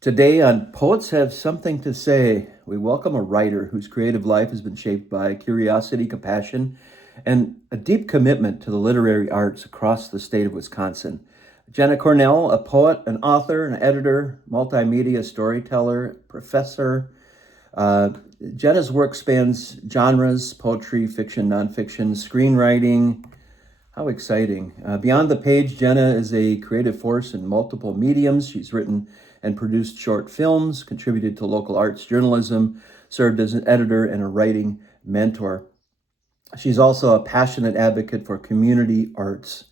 Today on Poets Have Something to Say, we welcome a writer whose creative life has been shaped by curiosity, compassion, and a deep commitment to the literary arts across the state of Wisconsin. Jenna Cornell, a poet, an author, an editor, multimedia storyteller, professor. Jenna's work spans genres: poetry, fiction, nonfiction, screenwriting. How exciting. Beyond the page, Jenna is a creative force in multiple mediums. She's written and produced short films, contributed to local arts journalism, served as an editor and a writing mentor. She's also a passionate advocate for community arts,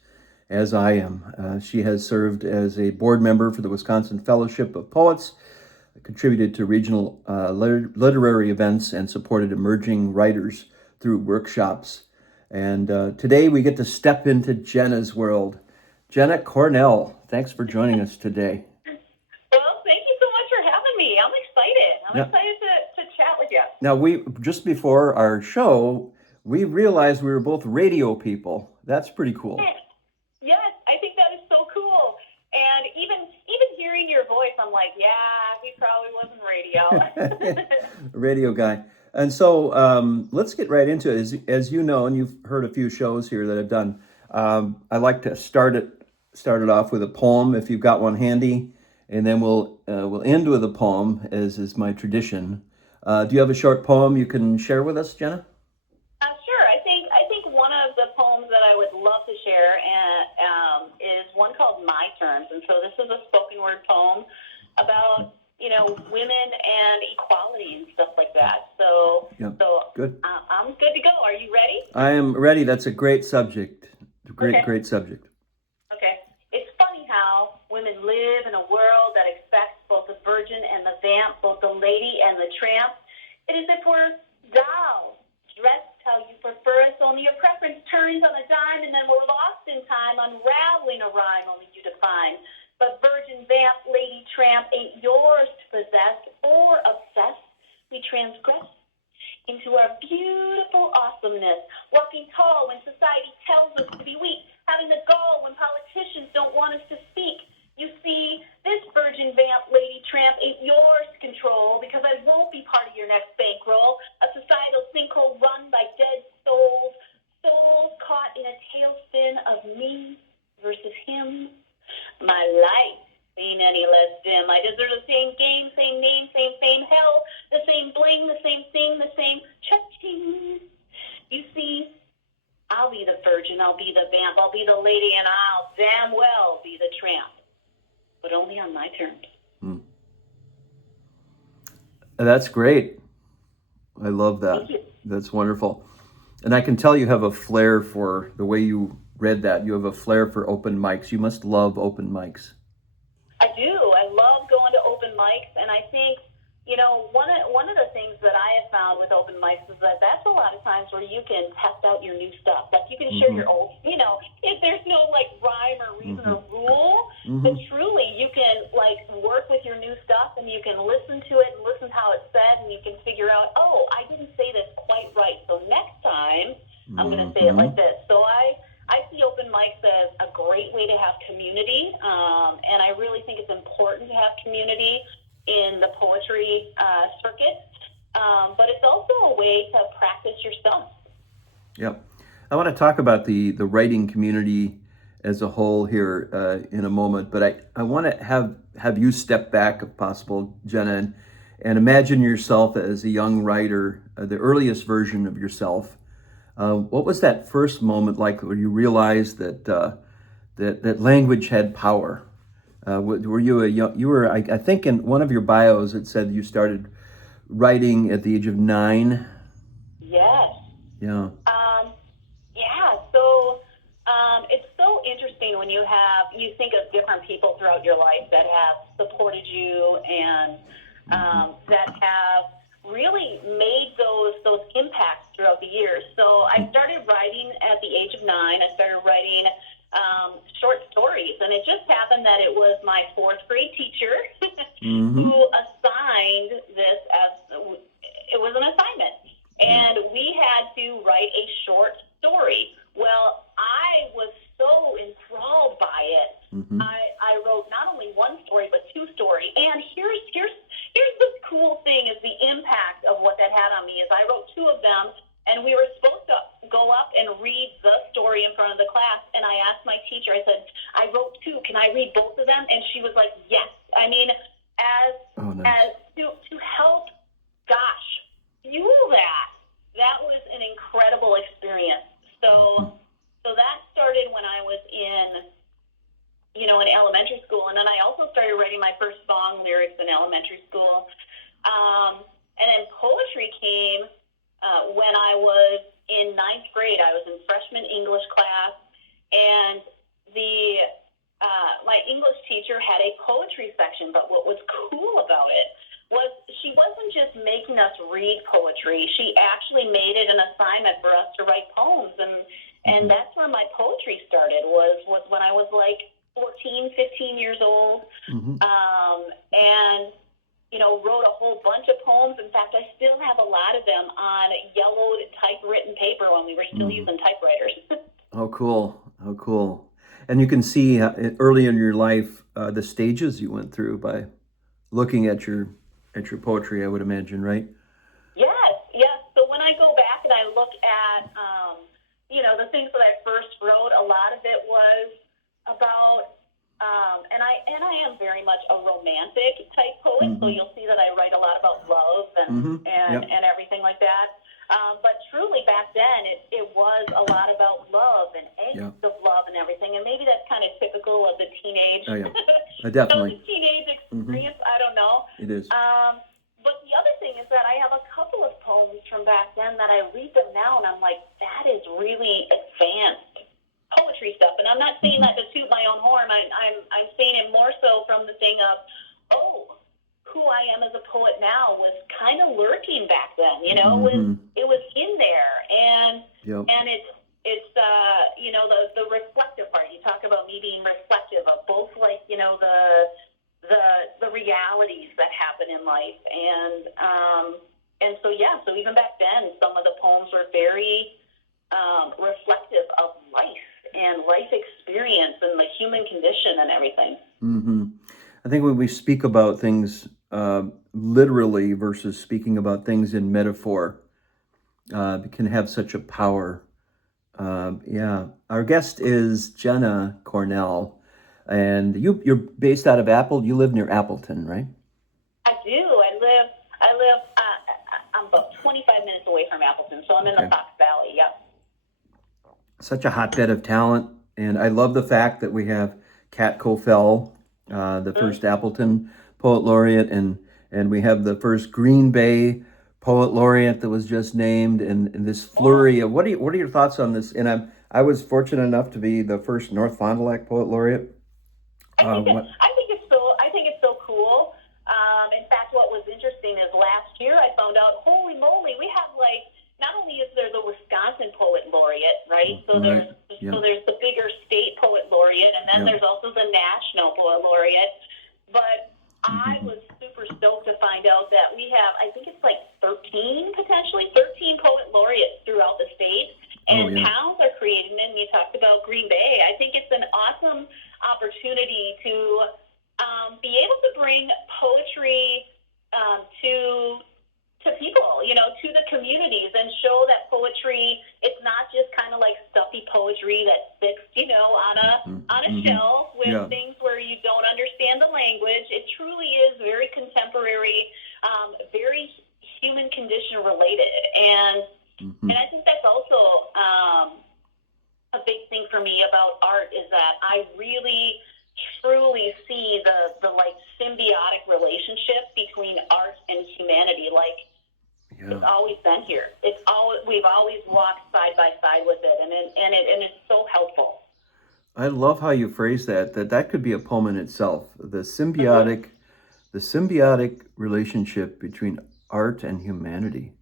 as I am. She has served as a board member for the Wisconsin Fellowship of Poets, contributed to regional literary events, and supported emerging writers through workshops. And today we get to step into Jenna's world. Jenna Cornell, thanks for joining us today. Well, thank you so much for having me. I'm excited. I'm excited to chat with you. Now, we just before our show, we realized we were both radio people. That's pretty cool. Yes, I think that is so cool. And even hearing your voice, I'm like, yeah, he probably wasn't radio. Radio guy. And so let's get right into it. As you know, and you've heard a few shows here that I've done, I like to start it off with a poem, if you've got one handy, and then we'll end with a poem, as is my tradition. Do you have a short poem you can share with us, Jenna? Sure. I think one of the poems that I would love to share is one called My Terms. And so this is a spoken word poem about women and equality and stuff like that. So good. I'm good to go. Are you ready? I am ready. That's a great subject. Great subject. Okay. It's funny how women live in a world that expects both the virgin and the vamp, both the lady and the tramp. It is if we're dolls, dressed how you prefer us, only your preference turns on a dime, and then we're lost in time, unraveling a rhyme only you define. But virgin, vamp, lady, tramp ain't yours to possess or obsess. We transgress into our beautiful awesomeness, walking tall when society tells us to be weak, having the gall when politicians don't want us to speak. You see, this virgin, vamp, lady, tramp ain't yours to control, because I won't be part of your next bankroll, a societal sinkhole run by dead souls, souls caught in a tailspin of me versus him. My life ain't any less dim. I deserve the same game, same name, same fame, hell, the same bling, the same thing, the same cha-ching. You see, I'll be the virgin, I'll be the vamp, I'll be the lady, and I'll damn well be the tramp. But only on my terms. That's great. I love that. Thank you. That's wonderful. And I can tell you have a flair for the way you read that. You have a flair for open mics. You must love open mics. I do. I love going to open mics, and I think, one of the things that I have found with open mics is that that's a lot of times where you can test out your new stuff. Like, you can share your old, if there's no, rhyme or reason or rule, but truly you can, work with your new stuff, and you can listen to it and listen how it's said, and you can figure out, oh, I didn't say this quite right, so next time I'm going to say it like this. So I see open mics as a great way to have community, and I really think it's important to have community in the poetry circuit, but it's also a way to practice yourself. Yep. I want to talk about the writing community as a whole here in a moment, but I want to have you step back, if possible, Jenna, and imagine yourself as a young writer, the earliest version of yourself. What was that first moment like where you realized that language had power? Were you I think in one of your bios it said you started writing at the age of 9. Yes. Yeah. So it's so interesting when you think of different people throughout your life that have supported you and that have really made those impacts throughout the years. So I started writing at the age of 9. I started writing short stories, and it just happened that it was my 4th grade teacher who assigned this as it was an assignment, and we had to write a short story. Well, I was so enthralled by it. I wrote not only one story but 2 stories, and here's them? And she was like, yes. I mean, as to help, gosh, fuel that was an incredible experience. So that started when I was in elementary school, and then I also started writing my first song lyrics in elementary school. And then poetry came when I was in ninth grade. I was in freshman English class, and my English teacher had a poetry section, but what was cool about it was she wasn't just making us read poetry. She actually made it an assignment for us to write poems, and that's where my poetry started, was when I was like 14, 15 years old, and wrote a whole bunch of poems. In fact, I still have a lot of them on yellowed typewritten paper when we were still using typewriters. Oh, cool. Oh, cool. And you can see early in your life the stages you went through by looking at your poetry, I would imagine, right? Yes. So when I go back and I look at, the things that I first wrote, a lot of it was about, and I am very much a romantic type poet, so you'll see that I write a lot about love and everything like that. But truly back then, it was a lot about love and angst of love and everything, and maybe that's kind of typical of the teenage, definitely. the teenage experience. I don't know. It is. But the other thing is that I have a couple of poems from back then that I read them now, and I'm like, that is really advanced poetry stuff. And I'm not saying that to toot my own horn. I'm saying it more so from the thing of, who I am as a poet now was kind of lurking back then. It was in there, and it's the reflective part. You talk about me being reflective of both, like the realities that happen in life, and so even back then, some of the poems were very reflective of life and life experience and the human condition and everything. I think when we speak about things literally versus speaking about things in metaphor, it can have such a power. Our guest is Jenna Cornell, and you're based out of You live near Appleton, right? I do. I'm about 25 minutes away from Appleton, so I'm in the Fox Valley. Yep. Such a hotbed of talent, and I love the fact that we have Kat Kofel, the first Appleton Poet Laureate, and we have the first Green Bay Poet Laureate that was just named, and this flurry of what are your thoughts on this? And I was fortunate enough to be the first North Fond du Lac Poet Laureate. I think it's so cool. In fact, what was interesting is last year I found out, holy moly, we have not only is there the Wisconsin Poet Laureate, right? So there's the bigger state Poet Laureate, and then there's also the National Poet Laureate. But I was super stoked to find out that we have, I think it's 13 Poet Laureates throughout the state, and towns are creating them. You talked about Green Bay. I think it's an awesome opportunity to be able to bring poetry to people, to the communities, and show that poetry, it's not just kind of like stuffy poetry that sits, on a shelf with things where you don't understand the language. It truly is very contemporary, very human condition related, and I think that's also a big thing for me about art, is that I really truly see the symbiotic relationship between art and humanity. It's always been here. We've always walked side by side with it, and it's so helpful. I love how you phrase that could be a poem in itself. The symbiotic relationship between art and humanity.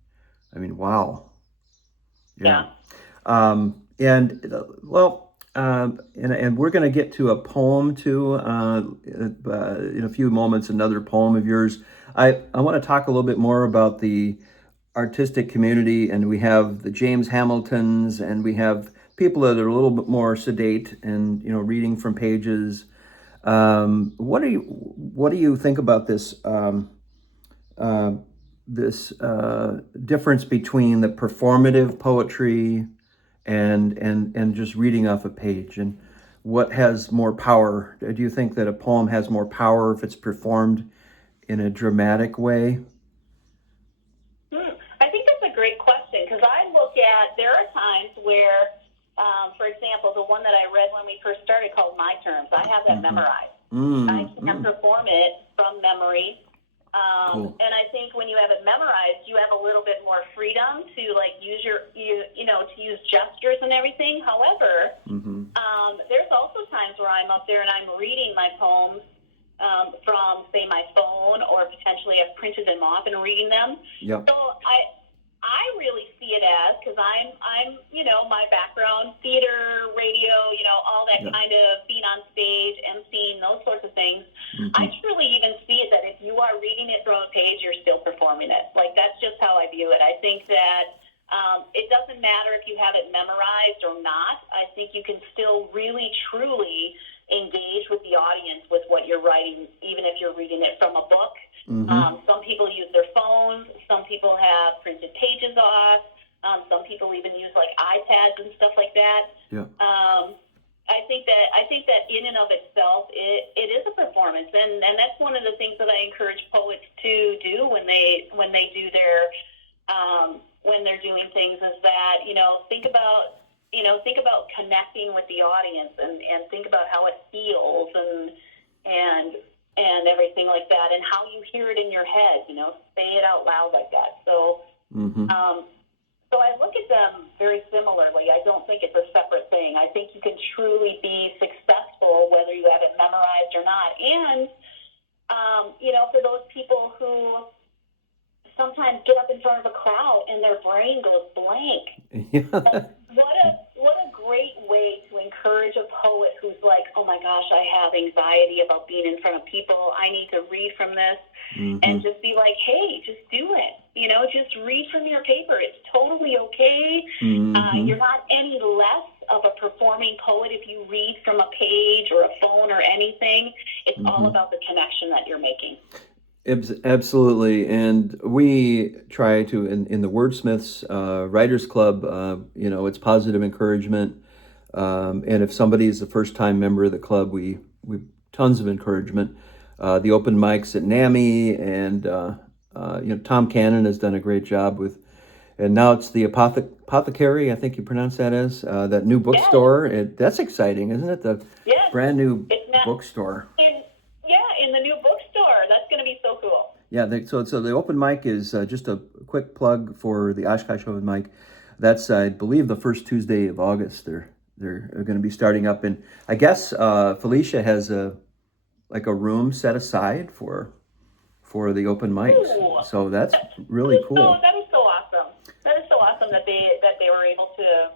I mean, wow. Yeah. And we're going to get to a poem too in a few moments. Another poem of yours. I want to talk a little bit more about the artistic community, and we have the James Hamiltons, and we have people that are a little bit more sedate and reading from pages. What do you think about this difference between the performative poetry and just reading off a page? And what has more power? Do you think that a poem has more power if it's performed in a dramatic way? I think that's a great question because I look at, there are times where, for example, the one that I read when we first started called My Terms, I have that memorized. I can perform it from memory. Cool. And I think when you have it memorized, you have a little bit more freedom to like use to use gestures and everything. However, there's also times where I'm up there and I'm reading my poems from, say, my phone, or potentially I've printed them off and reading them. Yep. So I really see it as, because I'm my background, theater, radio, all that kind of being on stage, emceeing, those sorts of things. I truly even see it that if you are reading it from a page, you're still performing it. Like, that's just how I view it. I think that it doesn't matter if you have it memorized or not. I think you can still really, truly engage with the audience with what you're writing, even if you're reading it from a book. Some people use their phones. Some people have printed pages off. Some people even use like iPads and stuff like that. Yeah. I think that in and of itself, it is a performance, and that's one of the things that I encourage poets to do when they do their when they're doing things, is that think about connecting with the audience and think about how it feels and everything like that, and how you hear it in your head. Say it out loud like that. So. So I look at them very similarly. I don't think it's a separate thing. I think you can truly be successful whether you have it memorized or not. And, for those people who sometimes get up in front of a crowd and their brain goes blank. Like, what a great way to encourage a poet who's like, oh my gosh, I have anxiety about being in front of people. I need to read from this. And just be like, hey, just do it. Just read from your paper. It's totally okay. You're not any less of a performing poet if you read from a page or a phone or anything. It's all about the connection that you're making. Absolutely. And we try to, in the Wordsmiths Writers Club, it's positive encouragement. And if somebody is a first-time member of the club, we tons of encouragement. The open mics at NAMI, and Tom Cannon has done a great job with, and now it's the Apothecary, I think you pronounce that as, that new bookstore. That's exciting, isn't it? The brand new bookstore. In the new bookstore. That's going to be so cool. Yeah, so the open mic is just a quick plug for the Oshkosh open mic. That's, I believe, the first Tuesday of August. They're going to be starting up, and I guess Felicia has a room set aside for the open mics. Ooh, so that's really cool. That is so awesome. That is so awesome that they were able to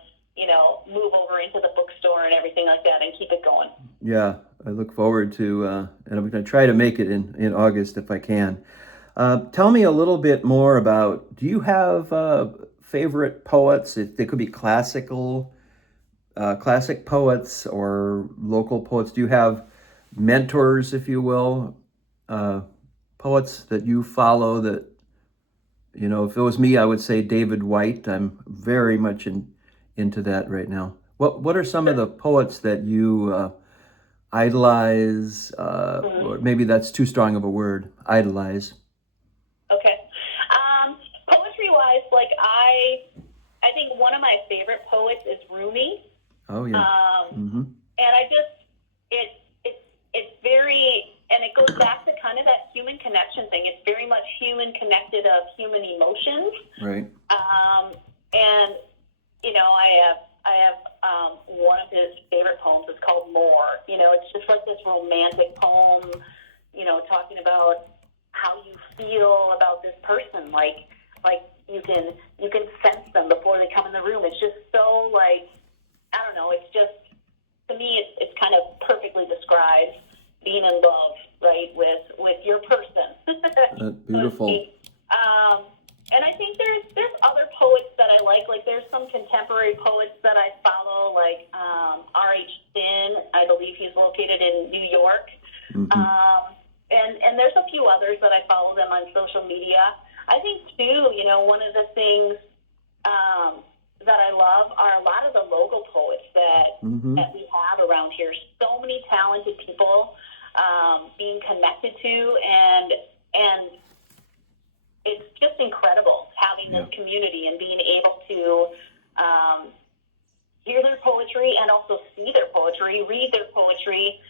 move over into the bookstore and everything like that and keep it going. Yeah, I look forward to, and I'm going to try to make it in August if I can. Tell me a little bit more about, do you have favorite poets? They could be classic poets or local poets. Do you have mentors, if you will, poets that you follow that, if it was me, I would say David White. I'm very much into that right now. What are some of the poets that you idolize, or maybe that's too strong of a word, idolize? Okay. Poetry-wise, like I think one of my favorite poets is Rumi. Oh, yeah. And I just, it's very, and it goes back to kind of that human connection thing. It's very much human connected of human emotions. Right. And, I have one of his favorite poems is called More. It's just like this romantic poem, talking about how you feel about this person. Like you can sense them before they come in the room. It's just so I don't know. It's just, to me, it's kind of perfectly describes being in love, right, with your person. Beautiful. And I think there's other poets that I like. Like, there's some contemporary poets that I follow, like R.H. Sin. I believe he's located in New York. And there's a few others that I follow them on social media. I think, too, one of the things that I love are a lot of the local poets Mm-hmm. that we have around here. So many talented people being connected to, and it's just incredible having Yeah. this community and being able to hear their poetry and also see their poetry, read their poetry.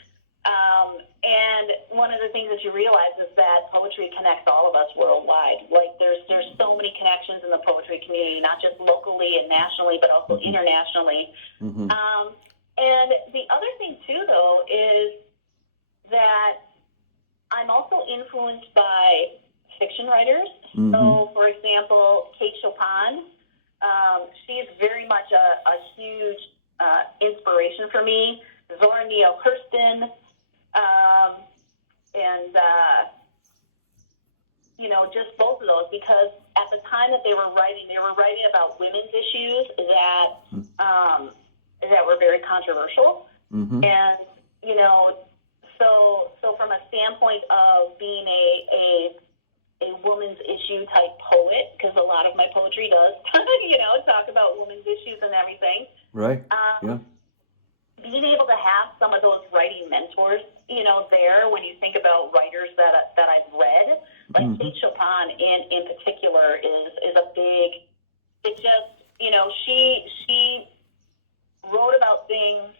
And one of the things that you realize is that poetry connects all of us worldwide. Like there's so many connections in the poetry community, not just locally and nationally, but also Mm-hmm. internationally. Mm-hmm. And the other thing too, though, is that I'm also influenced by fiction writers. Mm-hmm. So, for example, Kate Chopin, she's very much a huge inspiration for me. Zora Neale Hurston, and just both of those, because at the time that they were writing about women's issues that were very controversial. Mm-hmm. And so from a standpoint of being a woman's issue type poet, because a lot of my poetry does talk about women's issues and everything. Right. Yeah. Being able to have some of those writing mentors, there, when you think about writers that I've read, like Mm-hmm. Kate Chopin in particular is a big. It just, she wrote about things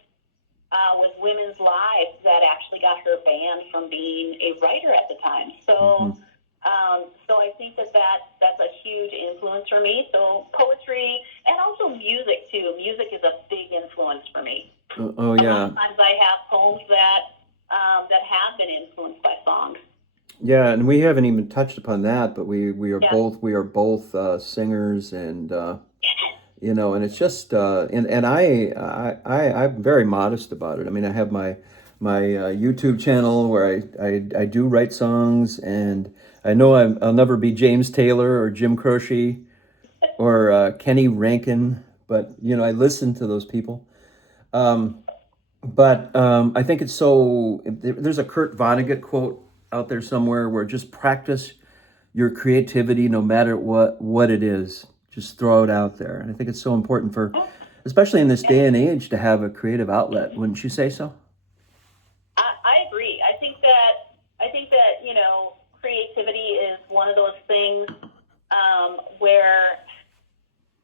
with women's lives that actually got her banned from being a writer at the time. So, so I think that's a huge influence for me. So poetry and also music too. Music is a big influence for me. Oh A yeah. lot of times I have poems that have been influenced by songs. Yeah, and we haven't even touched upon that, but we are Yeah. both singers, and and it's just and I'm very modest about it. I mean, I have my YouTube channel where I do write songs, and I know I'll never be James Taylor or Jim Croce or Kenny Rankin, but I listen to those people. But I think it's so. There's a Kurt Vonnegut quote out there somewhere where just practice your creativity no matter what it is. Just throw it out there. And I think it's so important for, especially in this day and age, to have a creative outlet. Wouldn't you say so? I agree. I think that creativity is one of those things where,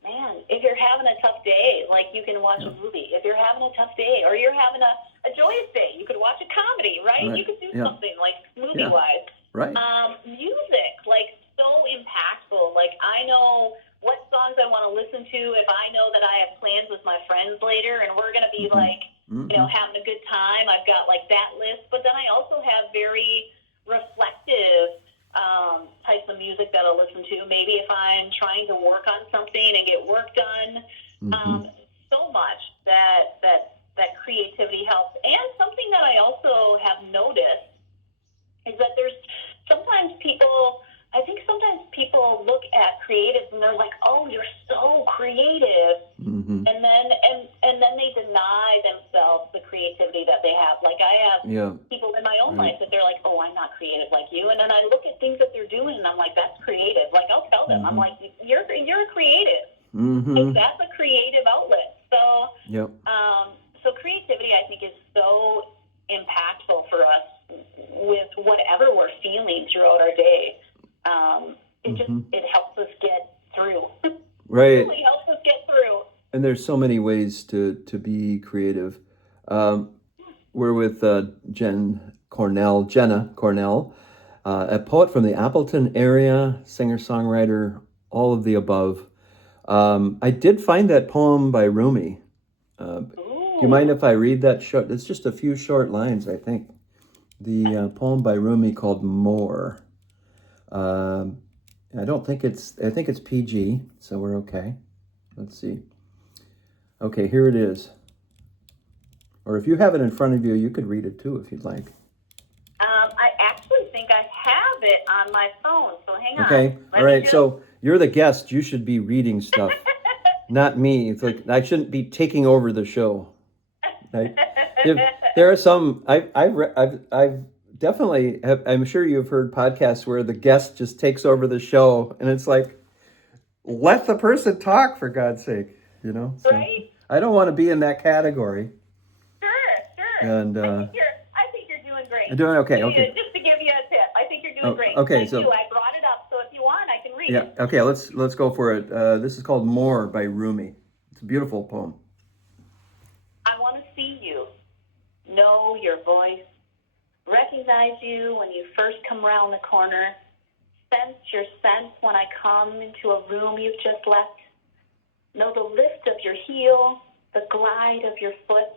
man, if you're having a tough day, like you can watch a movie. If you're having a tough day, or you're having a joyous day, you could watch a comedy, right? Right. You could do Yeah. something like movie-wise. Right. Music, like, so impactful. Like, I know what songs I want to listen to if I know that I have plans with my friends later, and we're going to be like, having a good time. I've got like that list, but then I also have very reflective types of music that I'll listen to. Maybe if I'm trying to work on something and get work done, so much that creativity helps. And something that I also have noticed is that there's sometimes people look at creatives and they're like, oh, you're so creative. And then they deny themselves the creativity that they have. Like I have people in my own life that they're like, oh, I'm not creative like you. And then I look at things that they're doing and I'm like, that's creative. Like I'll tell them, I'm like, you're a creative. Like, that's a creative outlet. So, so creativity, I think, is so impactful for us with whatever we're feeling throughout our day. It helps us get through. Right. It really helps us get through. And there's so many ways to be creative. We're with Jenna Cornell, a poet from the Appleton area, singer-songwriter, all of the above. I did find that poem by Rumi. Do you mind if I read that short? It's just a few short lines, I think. The poem by Rumi called More. I think it's PG, so we're okay. Let's see. Okay, here it is. Or if you have it in front of you, you could read it too if you'd like. I actually think I have it on my phone, so hang on. Okay, all right, so you're the guest. You should be reading stuff, not me. It's like I shouldn't be taking over the show. Right? There are some, I've definitely, I'm sure you've heard podcasts where the guest just takes over the show, and it's like, let the person talk, for God's sake. you know. So Right? I don't want to be in that category. Sure. And I think you're doing great. doing okay. Okay. Just to give you a tip, I think you're doing Oh, great. okay. I So do. I brought it up, so if you want, I can read yeah. it. Okay. Let's go for it. This is called More by Rumi. It's a beautiful poem. I want to see you, know your voice, recognize you when you first come around the corner, sense your scent when I come into a room you've just left, know the lift of your heel, the glide of your foot,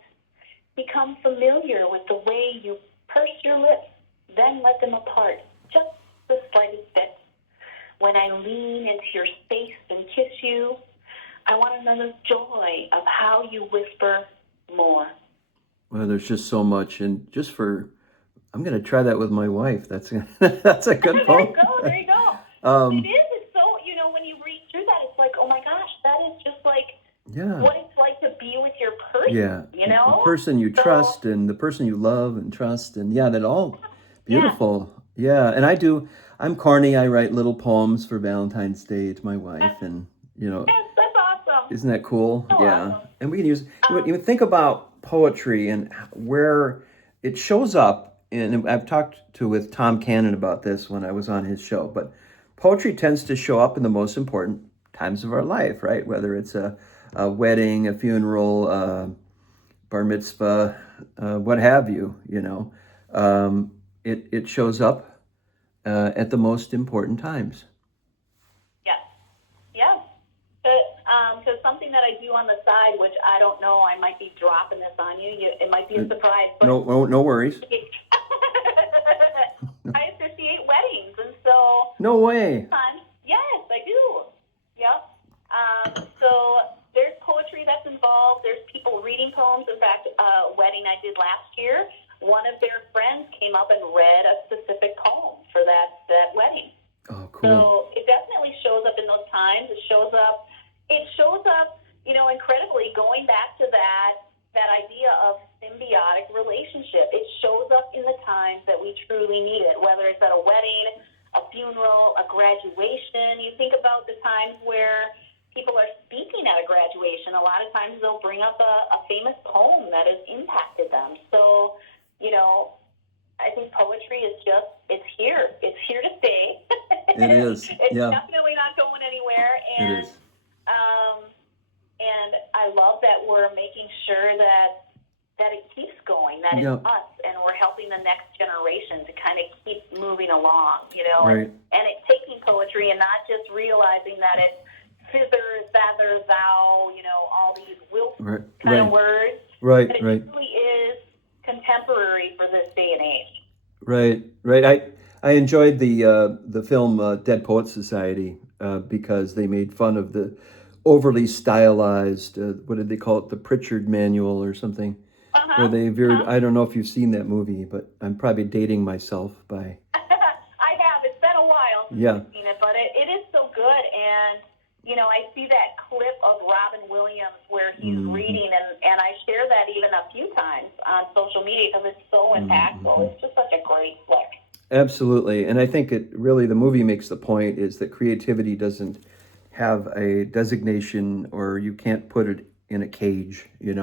become familiar with the way you purse your lips, then let them apart, just the slightest bit. When I lean into your space and kiss you, I want to know the joy of how you whisper more. Well, there's just so much, and just for I'm gonna try that with my wife. That's that's a good poem. There you go. It is. It's so, when you read through that, it's like, oh my gosh, that is just like Yeah. what it's like to be with your person. Yeah. The person you So, trust and the person you love and trust, and yeah, that all yeah. beautiful. Yeah, and I'm corny. I write little poems for Valentine's Day to my wife, and Yes, that's awesome. isn't that cool? So Yeah, awesome. and we can use. You think about poetry and where it shows up. And I've talked with Tom Cannon about this when I was on his show. But poetry tends to show up in the most important times of our life, right? Whether it's a wedding, a funeral, bar mitzvah, what have you. It shows up at the most important times. Yeah. Because something that I do on the side, which I don't know, I might be dropping this on you. It might be a surprise. But No worries. I officiate weddings, and so No way. yes, I do. Yep. So there's poetry that's involved. There's people reading poems. In fact, a wedding I did last year, one of their friends came up and read a specific poem for that wedding. Oh, cool. So it definitely shows up in those times. It shows up, incredibly, going back to that idea of symbiotic relationship. It shows up in the times that we truly need it, whether it's at a wedding, a funeral, a graduation. You think about the times where people are speaking at a graduation. A lot of times they'll bring up a famous poem that has impacted them. So, I think poetry is it's here. It's here to stay. It is. It's Yeah. definitely not going anywhere. And, It is. And I love that we're making sure that it keeps going, that Yeah. it's us, and we're helping the next generation to kind of keep moving along, Right. and it's taking poetry and not just realizing that it's thither, thither, thou, all these Wilson kind of words. Right. But it really is contemporary for this day and age. Right. I enjoyed the film Dead Poets Society because they made fun of the overly stylized, what did they call it, the Pritchard Manual or something, where they veered. I don't know if you've seen that movie, but I'm probably dating myself by. I have. It's been a while since I've seen it, but it is so good. And, I see that clip of Robin Williams where he's reading, and I share that even a few times on social media because it's so impactful. It's just such a great flick. Absolutely. And I think the movie makes the point is that creativity doesn't have a designation, or you can't put it in a cage. It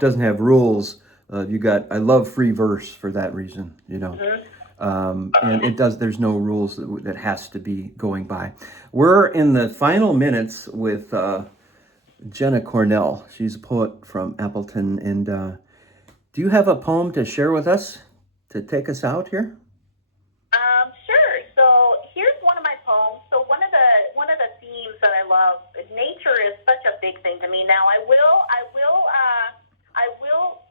doesn't have rules. I love free verse for that reason, and it does. There's no rules that has to be going by. We're in the final minutes with Jenna Cornell. She's a poet from Appleton. And do you have a poem to share with us to take us out here? Sure. So here's one of my poems. So one of the themes that I love, nature is such a big thing to me. Now I will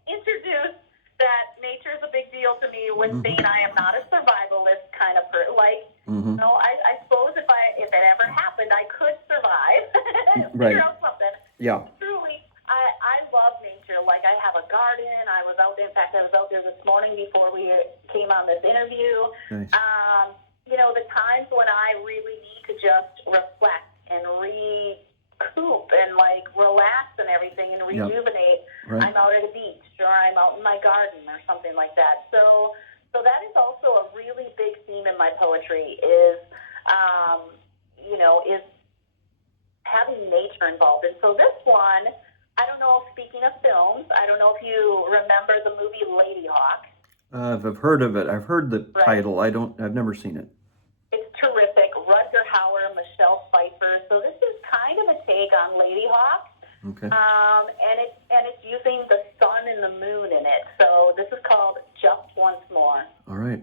introduce that nature is a big deal to me with saying I am not a survivalist kind of person. I suppose if it ever happened, I could survive. Figure out something. Yeah. Truly, I love nature. Like, I have a garden. I was out there this morning before we came on this interview. Nice. The times when I really need to just reflect and recoup and relax and everything and rejuvenate, Right. I'm out at a beach or I'm out in my garden or something like that. So that is also a really big theme in my poetry is having nature involved. And so this one, I don't know, speaking of films, I don't know if you remember the movie Lady Hawk. I've heard of it. I've heard the Right. title. I've never seen it. It's terrific. Rutger Hauer, Michelle Pfeiffer. So this is kind of a take on Lady Hawk. Okay. And it's using the sun and the moon in it. So this is called Just Once More. All right.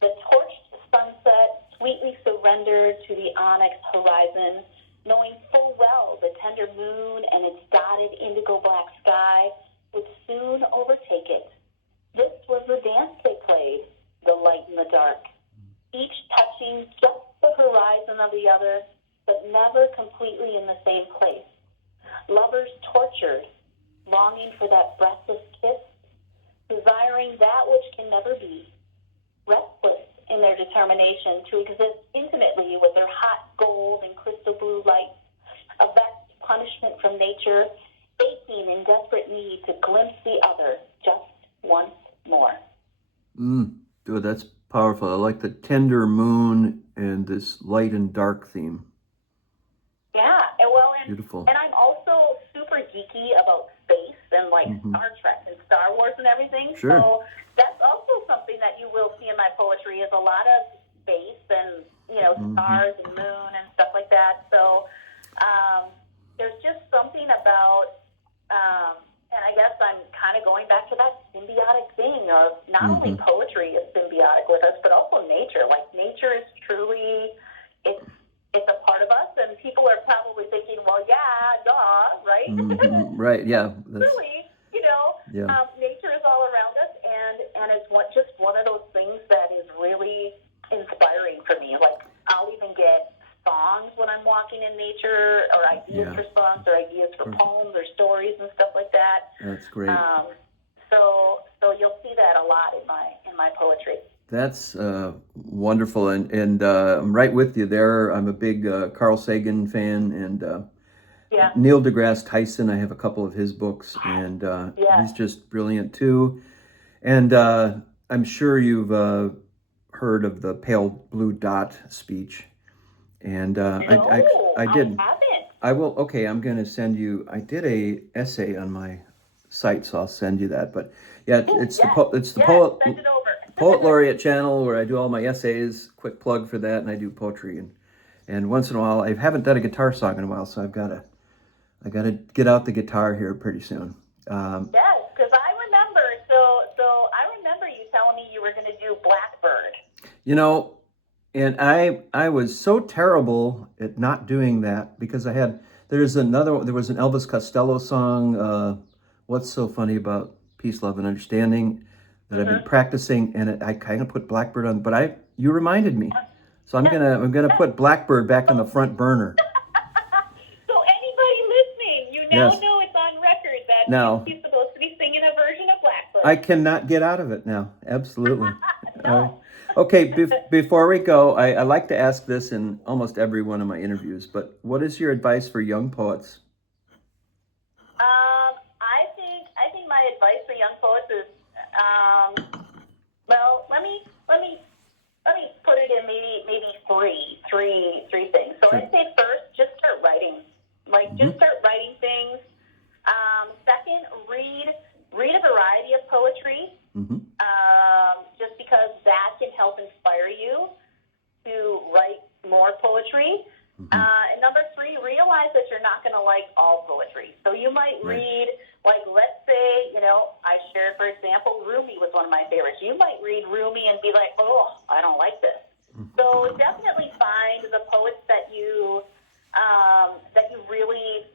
The torched sunset sweetly surrendered to the onyx horizon, knowing full well the tender moon and its dotted indigo black sky would soon overtake it. This was the dance they played, the light and the dark, each touching just the horizon of the other, but never completely in the same place. Lovers tortured, longing for that breathless kiss, desiring that which can never be, restless in their determination to exist intimately with their hot gold and crystal blue lights, a vexed punishment from nature, aching in desperate need to glimpse the other just once more. Dude, that's powerful. I like the tender moon and this light and dark theme. Yeah, Beautiful. And I'm also super geeky about space and like Star Trek and Star Wars and everything. Sure. So that's also something that you will see in my poetry is a lot of space and, stars and moon and stuff like that. So there's just something about, and I guess I'm kind of going back to that symbiotic thing of not only poetry is symbiotic with us, but also nature. Like nature is truly, it's a part of us, and people are probably thinking, well, yeah, duh, right? Right, yeah. Really, nature is all around us, and it's just one of those things that is really inspiring for me. Like, I'll even get songs when I'm walking in nature, or ideas for songs, or ideas for poems, or stories, and stuff like that. That's great. So you'll see that a lot in my poetry. That's wonderful, and I'm right with you there. I'm a big Carl Sagan fan, and Neil deGrasse Tyson. I have a couple of his books, and he's just brilliant too. And I'm sure you've heard of the pale blue dot speech. And I didn't. I haven't. I will. Okay, I'm going to send you. I did a essay on my site, so I'll send you that. But yeah, it's the poet. Send it over. Poet Laureate channel where I do all my essays. Quick plug for that, and I do poetry, and once in a while I haven't done a guitar song in a while, so I gotta get out the guitar here pretty soon. Yes, because I remember. So I remember you telling me you were going to do Blackbird. And I was so terrible at not doing that because there was an Elvis Costello song, "What's So Funny About Peace, Love, and Understanding," that I've been practicing, and I kind of put Blackbird on, but you reminded me, so I'm gonna put Blackbird back on the front burner. So anybody listening, know it's on record that he's supposed to be singing a version of Blackbird. I cannot get out of it now. Absolutely. No. Okay, before we go, I like to ask this in almost every one of my interviews, but what is your advice for young poets? I think my advice for young poets is, well, let me put it in maybe three things. So I'd say first, just start writing. Just start writing things. Second, read a variety of poetry. Just because that can help inspire you to write more poetry. And number three, realize that you're not going to like all poetry. So you might read, let's say, I shared, for example, Rumi was one of my favorites. You might read Rumi and be like, oh, I don't like this. So definitely find the poets that you really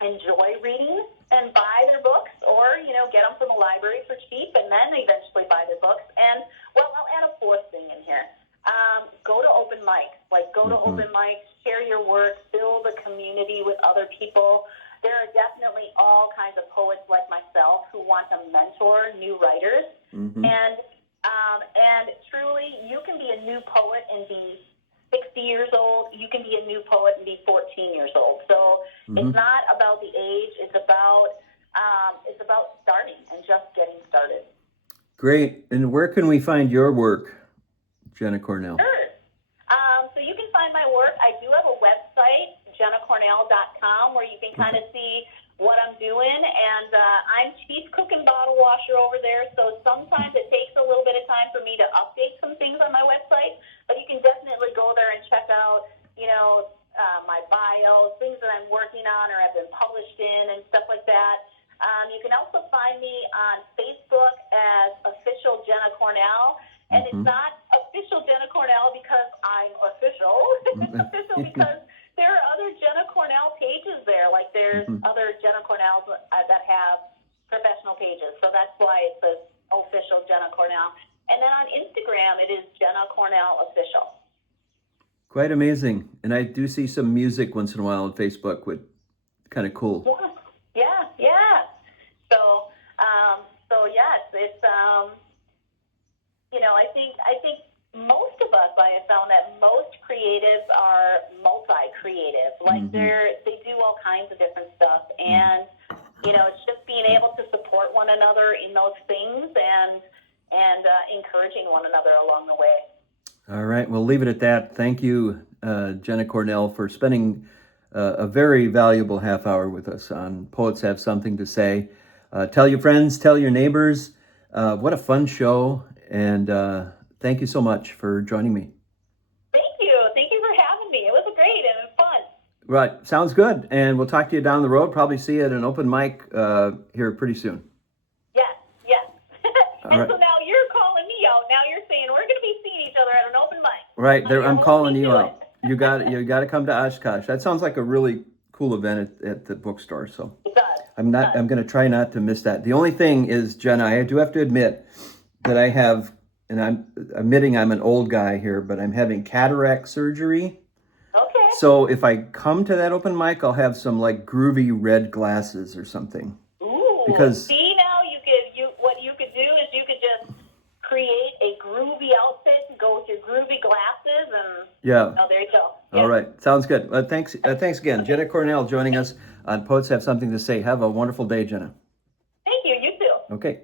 enjoy reading and buy their books, or get them from a library for cheap and then eventually buy their books. And I'll add a fourth thing in here. Go to open mics. Go to open mics, share your work, build a community with other people. There are definitely all kinds of poets like myself who want to mentor new writers. And truly, you can be a new poet and be 60 years old. You can be a new poet and be 14 years old. So it's not about the age. It's about starting and just getting started. Great. And where can we find your work, Jenna Cornell? Sure. So you can find my work. I do have a website, JennaCornell.com, where you can kind of see what I'm doing. And I'm chief cook and bottle washer over there, so sometimes it takes a little bit of time for me to update some things on my website, but you can definitely go there and check out, my bio, things that I'm working on or have been published in and stuff like that. You can also find me on Facebook as Official Jenna Cornell, and it's not Official Jenna Cornell because I'm official. It's official because there are other Jenna Cornell pages there. Like there's other Jenna Cornells that have professional pages, so that's why it says Official Jenna Cornell. And then on Instagram, it is Jenna Cornell Official. Quite amazing. And I do see some music once in a while on Facebook, with kind of cool. Yeah. So yes, it's I think most of us, I have found that most creatives are multi-creative. Like they do all kinds of different stuff, and it's just being able to support one another in those things and encouraging one another along the way. All right, we'll leave it at that. Thank you, Jenna Cornell, for spending a very valuable half hour with us on Poets Have Something to Say. Tell your friends, tell your neighbors. What a fun show, and thank you so much for joining me. Thank you. Thank you for having me. It was great and it was fun. Right, sounds good. And we'll talk to you down the road, probably see you at an open mic here pretty soon. Yes. And right. so now you're calling me out. Now you're saying we're going to be seeing each other at an open mic. Right, there, I'm calling you it. out. You got to come to Oshkosh. That sounds like a really cool event at the bookstore. So It does. I'm going to try not to miss that. The only thing is, Jenna, I do have to admit that I have, and I'm admitting I'm an old guy here, but I'm having cataract surgery. Okay. So if I come to that open mic, I'll have some like groovy red glasses or something. Ooh. Because see, now what you could do is you could just create a groovy outfit to go with your groovy glasses, and there you go. Yeah. All right, sounds good. Thanks again, Jenna Cornell, joining us on Poets Have Something to Say. Have a wonderful day, Jenna. Thank you. You too. Okay.